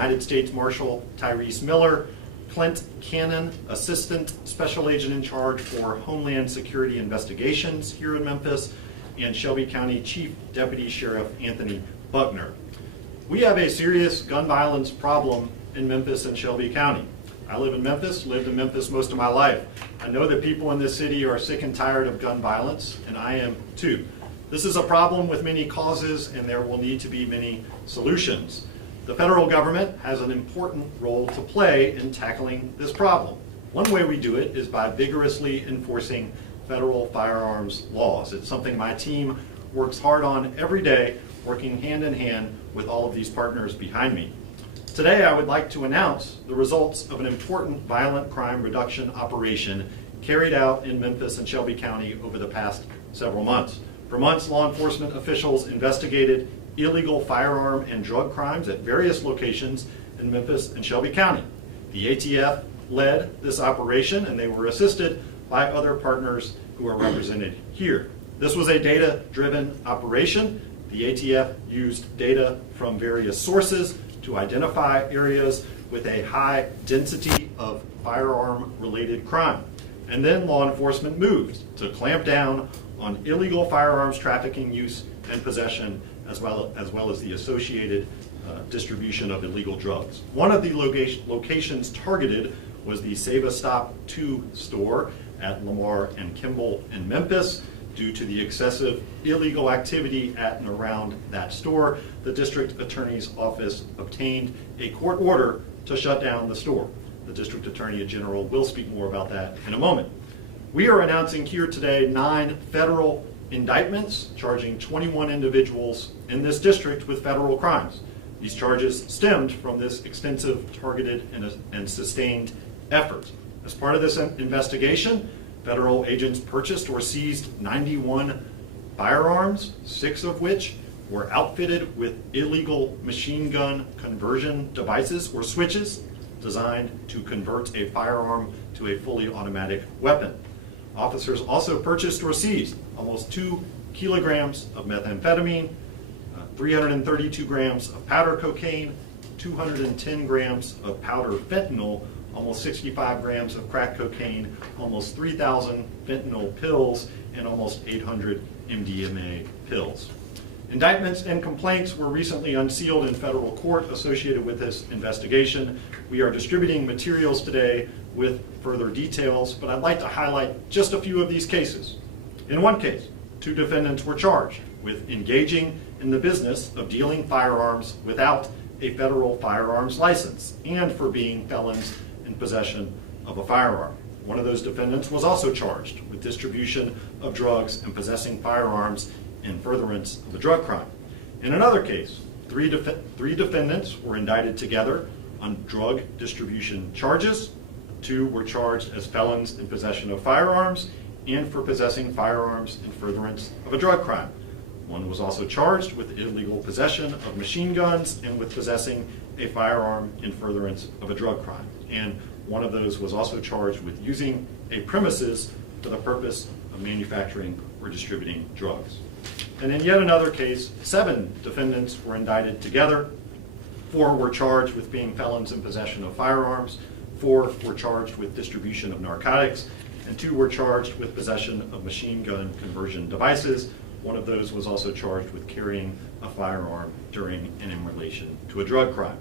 United States Marshal Tyrese Miller, Clint Cannon, Assistant Special Agent in charge for Homeland Security Investigations here in Memphis, and Shelby County Chief Deputy Sheriff Anthony Buckner. We have a serious gun violence problem in Memphis and Shelby County. I live in Memphis, lived in Memphis most of my life. I know that people in this city are sick and tired of gun violence, and I am too. This is a problem with many causes, and there will need to be many solutions. The federal government has an important role to play in tackling this problem. One way we do it is by vigorously enforcing federal firearms laws. It's something my team works hard on every day, working hand in hand with all of these partners behind me. Today, I would like to announce the results of an important violent crime reduction operation carried out in Memphis and Shelby County over the past several months. For months, law enforcement officials investigated illegal firearm and drug crimes at various locations in Memphis and Shelby County. The ATF led this operation, and they were assisted by other partners who are represented here. This was a data-driven operation. The ATF used data from various sources to identify areas with a high density of firearm-related crime. And then law enforcement moved to clamp down on illegal firearms trafficking, use, and possession, as well as the associated distribution of illegal drugs. One of the locations targeted was the Save a Stop 2 store at Lamar and Kimball in Memphis. Due to the excessive illegal activity at and around that store, the district attorney's office obtained a court order to shut down the store. The district attorney general will speak more about that in a moment. We are announcing here today 9 federal indictments charging 21 individuals in this district with federal crimes. These charges stemmed from this extensive, targeted, and sustained effort. As part of this investigation, federal agents purchased or seized 91 firearms, 6 of which were outfitted with illegal machine gun conversion devices or switches designed to convert a firearm to a fully automatic weapon. Officers also purchased or seized almost 2 kilograms of methamphetamine, 332 grams of powder cocaine, 210 grams of powder fentanyl, almost 65 grams of crack cocaine, almost 3,000 fentanyl pills, and almost 800 MDMA pills. Indictments and complaints were recently unsealed in federal court associated with this investigation. We are distributing materials today with further details, but I'd like to highlight just a few of these cases. In one case, 2 defendants were charged with engaging in the business of dealing firearms without a federal firearms license and for being felons in possession of a firearm. One of those defendants was also charged with distribution of drugs and possessing firearms in furtherance of a drug crime. In another case, three defendants were indicted together on drug distribution charges. 2 were charged as felons in possession of firearms and for possessing firearms in furtherance of a drug crime. 1 was also charged with illegal possession of machine guns and with possessing a firearm in furtherance of a drug crime. And 1 of those was also charged with using a premises for the purpose of manufacturing or distributing drugs. And in yet another case, 7 defendants were indicted together. 4 were charged with being felons in possession of firearms. 4 were charged with distribution of narcotics, and 2 were charged with possession of machine gun conversion devices. 1 of those was also charged with carrying a firearm during and in relation to a drug crime.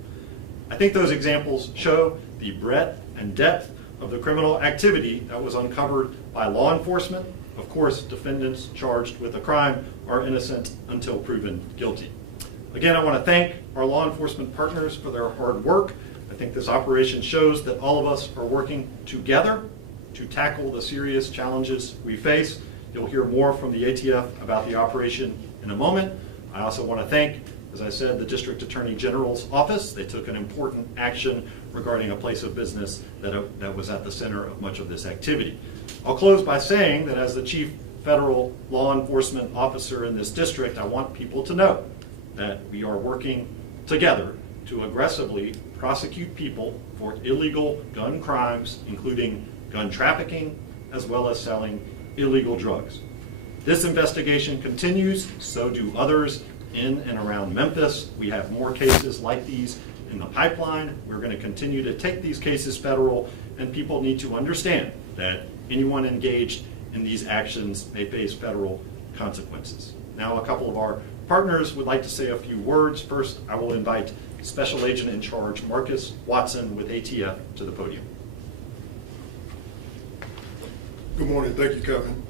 I think those examples show the breadth and depth of the criminal activity that was uncovered by law enforcement. Of course, defendants charged with a crime are innocent until proven guilty. Again, I want to thank our law enforcement partners for their hard work. I think this operation shows that all of us are working together to tackle the serious challenges we face. You'll hear more from the ATF about the operation in a moment. I also want to thank, as I said, the District Attorney General's office. They took an important action regarding a place of business that was at the center of much of this activity. I'll close by saying that as the Chief Federal Law Enforcement Officer in this district, I want people to know that we are working together to aggressively prosecute people for illegal gun crimes, including gun trafficking, as well as selling illegal drugs. This investigation continues, so do others in and around Memphis. We have more cases like these in the pipeline. We're going to continue to take these cases federal, and people need to understand that anyone engaged in these actions may face federal consequences. Now, a couple of our partners would like to say a few words. First, I will invite Special Agent in Charge Marcus Watson with ATF to the podium. Good morning. Thank you, Kevin.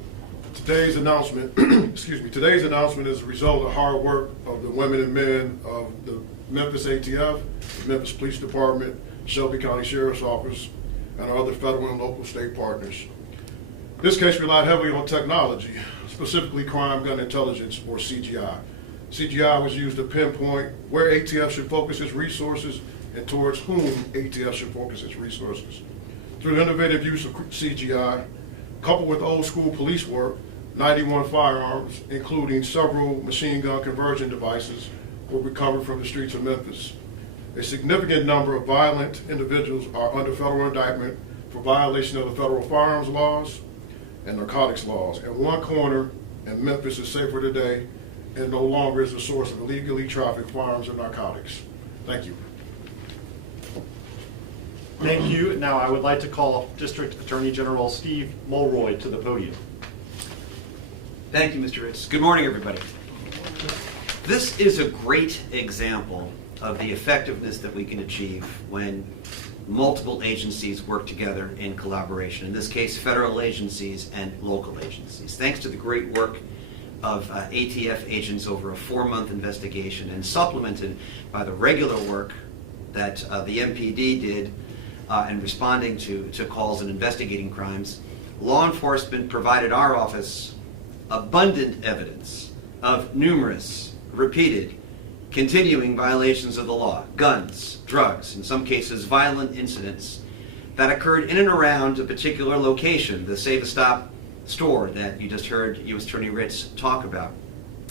Today's announcement, today's announcement is a result of the hard work of the women and men of the Memphis ATF, the Memphis Police Department, Shelby County Sheriff's Office, and our other federal and local state partners. This case relied heavily on technology, specifically crime gun intelligence, or CGI. CGI was used to pinpoint where ATF should focus its resources and towards whom ATF should focus its resources. Through the innovative use of CGI, coupled with old school police work, 91 firearms, including several machine gun conversion devices, were recovered from the streets of Memphis. A significant number of violent individuals are under federal indictment for violation of the federal firearms laws and narcotics laws. And one corner, and Memphis is safer today and no longer is the source of illegally trafficked firearms and narcotics. Thank you. Thank you. Now I would like to call District Attorney General Steve Mulroy to the podium. Thank you, Mr. Ritz. Good morning, everybody. This is a great example of the effectiveness that we can achieve when multiple agencies work together in collaboration. In this case, federal agencies and local agencies. Thanks to the great work of ATF agents over a 4-month investigation and supplemented by the regular work that the MPD did in responding to calls and investigating crimes, law enforcement provided our office abundant evidence of numerous, repeated, continuing violations of the law, guns, drugs, in some cases violent incidents that occurred in and around a particular location, the Save a Stop store that you just heard U.S. Attorney Ritz talk about,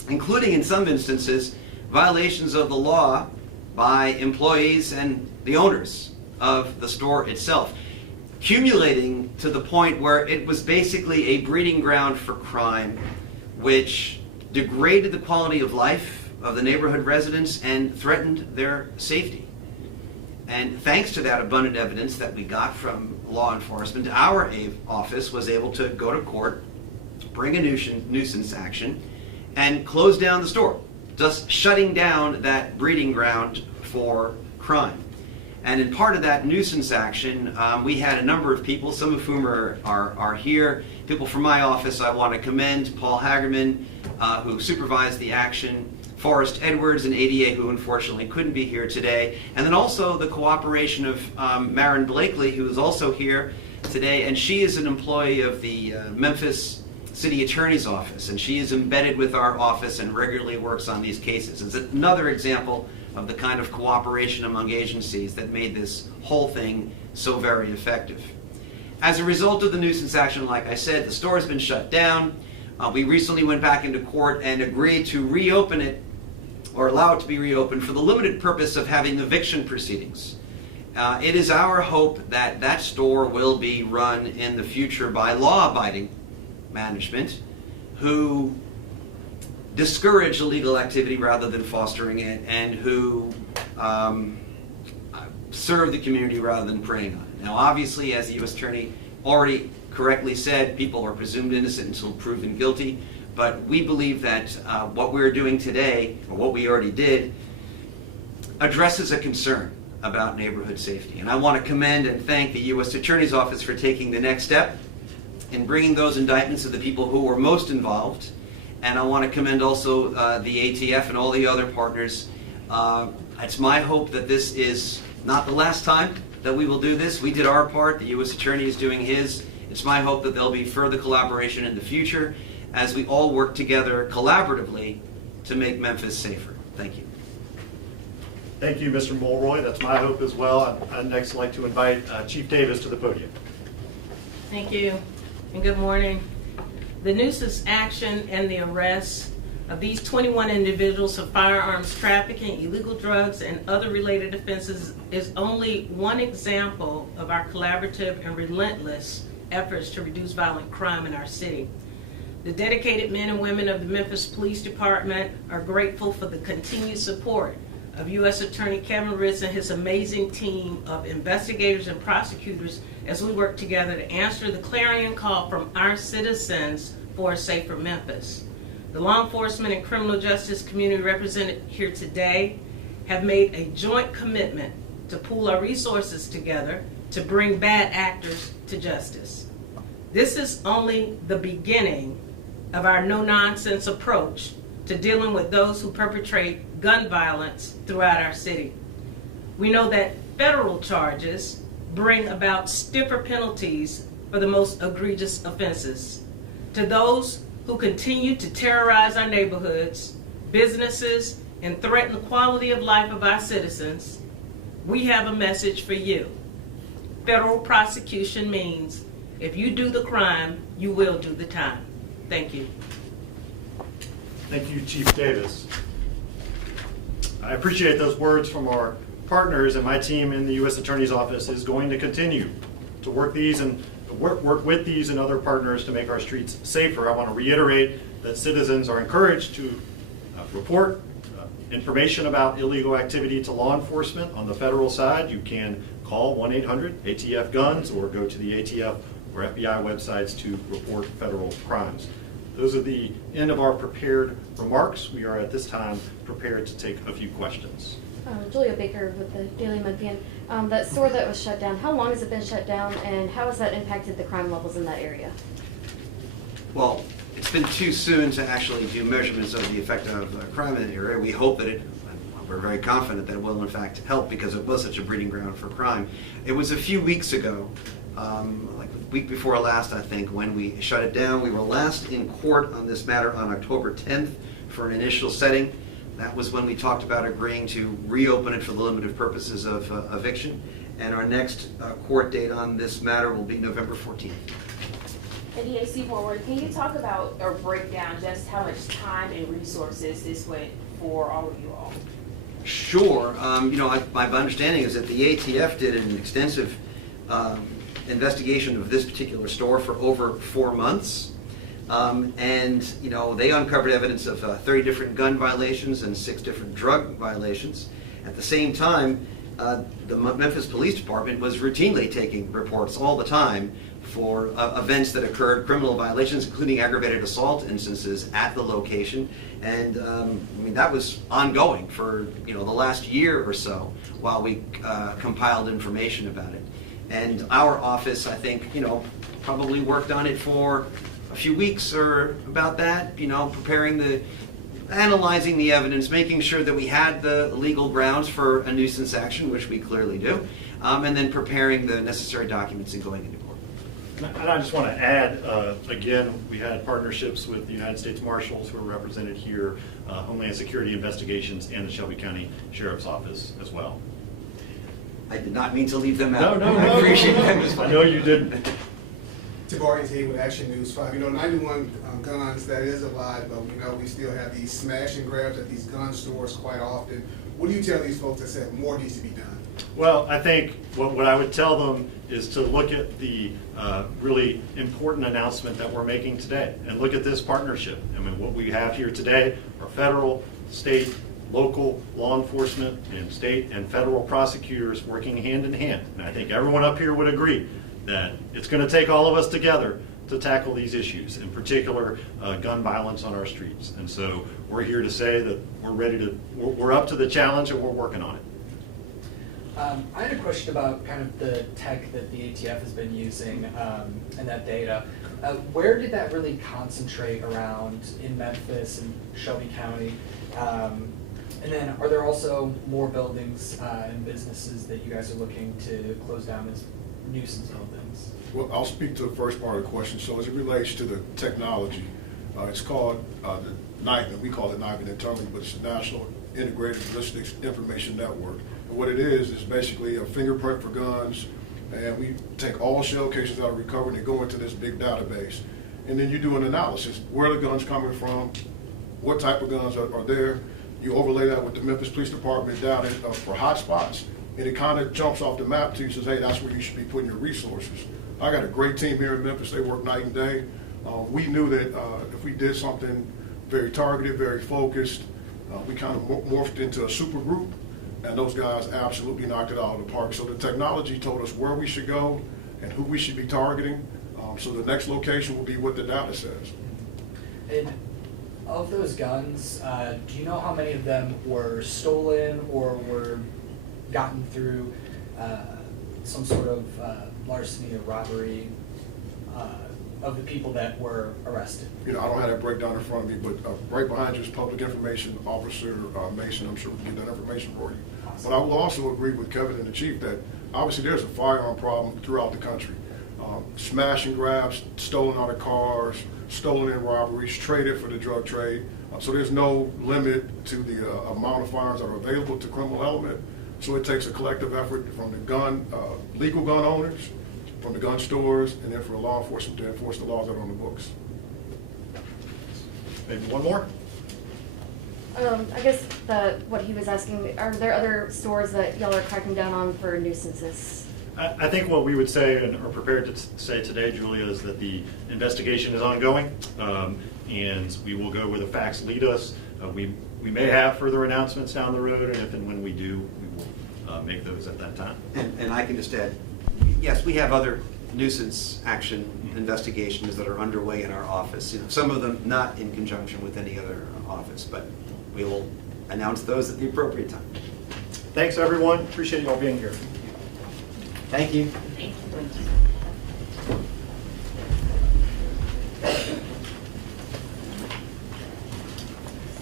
including in some instances violations of the law by employees and the owners of the store itself, accumulating to the point where it was basically a breeding ground for crime, which degraded the quality of life of the neighborhood residents and threatened their safety. And thanks to that abundant evidence that we got from law enforcement, our office was able to go to court, bring a nuisance action, and close down the store, thus shutting down that breeding ground for crime. And in part of that nuisance action, we had a number of people, some of whom are here. People from my office I want to commend: Paul Hagerman, who supervised the action, Forrest Edwards, and ADA, who unfortunately couldn't be here today, and then also the cooperation of Maren Blakely, who is also here today, and she is an employee of the Memphis City Attorney's Office, and she is embedded with our office and regularly works on these cases. It's another example of the kind of cooperation among agencies that made this whole thing so very effective. As a result of the nuisance action, like I said, the store has been shut down. We recently went back into court and agreed to reopen it, or allow it to be reopened, for the limited purpose of having eviction proceedings. It is our hope that that store will be run in the future by law-abiding management who discourage illegal activity rather than fostering it, and who serve the community rather than preying on it. Now, obviously, as the U.S. Attorney already correctly said, people are presumed innocent until proven guilty, but we believe that what we're doing today, or what we already did, addresses a concern about neighborhood safety. And I want to commend and thank the U.S. Attorney's Office for taking the next step in bringing those indictments of the people who were most involved. And I want to commend also the ATF and all the other partners. It's my hope that this is not the last time that we will do this. We did our part. The U.S. Attorney is doing his. It's my hope that there'll be further collaboration in the future as we all work together collaboratively to make Memphis safer. Thank you. Thank you, Mr. Mulroy. That's my hope as well. I'd next like to invite Chief Davis to the podium. Thank you, and good morning. The nuisance action and the arrest of these 21 individuals for firearms trafficking, illegal drugs, and other related offenses is only one example of our collaborative and relentless efforts to reduce violent crime in our city. The dedicated men and women of the Memphis Police Department are grateful for the continued support of U.S. Attorney Kevin Ritz and his amazing team of investigators and prosecutors as we work together to answer the clarion call from our citizens for a safer Memphis. The law enforcement and criminal justice community represented here today have made a joint commitment to pool our resources together to bring bad actors to justice. This is only the beginning of our no-nonsense approach to dealing with those who perpetrate gun violence throughout our city. We know that federal charges bring about stiffer penalties for the most egregious offenses. To those who continue to terrorize our neighborhoods, businesses, and threaten the quality of life of our citizens, we have a message for you. Federal prosecution means if you do the crime, you will do the time. Thank you. Thank you, Chief Davis. I appreciate those words from our partners, and my team in the U.S. Attorney's Office is going to continue to work with these and other partners to make our streets safer. I want to reiterate that citizens are encouraged to report information about illegal activity to law enforcement. On the federal side, you can call 1-800-ATF-GUNS or go to the ATF or FBI websites to report federal crimes. Those are the end of our prepared remarks. We are at this time prepared to take a few questions. Julia Baker with the Daily Memphian. That store that was shut down, how long has it been shut down, and how has that impacted the crime levels in that area? Well, it's been too soon to actually do measurements of the effect of crime in the area. We hope that we're very confident that it will in fact help because it was such a breeding ground for crime. It was a few weeks ago, like the week before last, I think, when we shut it down. We were last in court on this matter on October 10th for an initial setting. That was when we talked about agreeing to reopen it for the limited purposes of eviction. And our next court date on this matter will be November 14th. And DAC Forward, can you talk about or break down just how much time and resources this went for all of you all? Sure. My understanding is that the ATF did an extensive investigation of this particular store for over 4 months. And they uncovered evidence of 30 different gun violations and 6 different drug violations. At the same time, the Memphis Police Department was routinely taking reports all the time for events that occurred, criminal violations, including aggravated assault instances at the location. And that was ongoing for the last year or so while we compiled information about it. And our office, I think, probably worked on it for a few weeks or about that, analyzing the evidence, making sure that we had the legal grounds for a nuisance action, which we clearly do, and then preparing the necessary documents and going into court. And I just want to add, again, we had partnerships with the United States Marshals who are represented here, Homeland Security Investigations, and the Shelby County Sheriff's Office as well. I did not mean to leave them out. No. I appreciate that. I know you didn't. Tabari's here with Action News 5. 91 guns, that is a lot, but we still have these smash and grabs at these gun stores quite often. What do you tell these folks that said more needs to be done? Well, I think what I would tell them is to look at the really important announcement that we're making today and look at this partnership. What we have here today are federal, state, local law enforcement and state and federal prosecutors working hand in hand. And I think everyone up here would agree that it's going to take all of us together to tackle these issues, in particular gun violence on our streets. And so we're here to say that we're up to the challenge and we're working on it. I had a question about kind of the tech that the ATF has been using and that data. Where did that really concentrate around in Memphis and Shelby County? And then are there also more buildings and businesses that you guys are looking to close down as nuisance buildings? Well, I'll speak to the first part of the question. So as it relates to the technology, it's called the NIBIN. We call it NIBIN internally, but it's the National Integrated Ballistics Information Network. And what it is basically a fingerprint for guns, and we take all shell cases that are recovered and they go into this big database. And then you do an analysis. Where are the guns coming from? What type of guns are there? You overlay that with the Memphis Police Department data for hot spots, and it kind of jumps off the map to you and says, hey, that's where you should be putting your resources. I got a great team here in Memphis. They work night and day. We knew that if we did something very targeted, very focused, we kind of morphed into a super group, and those guys absolutely knocked it out of the park. So the technology told us where we should go and who we should be targeting. So the next location will be what the data says. And of those guns, do you know how many of them were stolen or were gotten through some sort of larceny or robbery of the people that were arrested? You know, I don't have that breakdown in front of me, but right behind you is Public Information Officer Mason. I'm sure we can get that information for you. But I will also agree with Kevin and the Chief that obviously there's a firearm problem throughout the country. Smash and grabs, stolen out of cars, stolen in robberies, traded for the drug trade. So there's no limit to the amount of firearms that are available to criminal element. So it takes a collective effort from the legal gun owners, from the gun stores, and then for law enforcement to enforce the laws that are on the books. Maybe one more? I guess what he was asking, are there other stores that y'all are cracking down on for nuisances? I think what we would say and are prepared to say today, Julia, is that the investigation is ongoing, and we will go where the facts lead us. We may have further announcements down the road, and if and when we do, we will make those at that time. And I can just add, yes, we have other nuisance action investigations that are underway in our office. You know, some of them not in conjunction with any other office, but we will announce those at the appropriate time. Thanks, everyone. Appreciate you all being here. Thank you.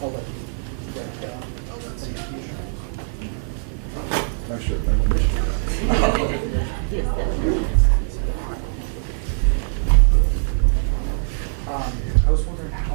I'll let you Nice shirt, man.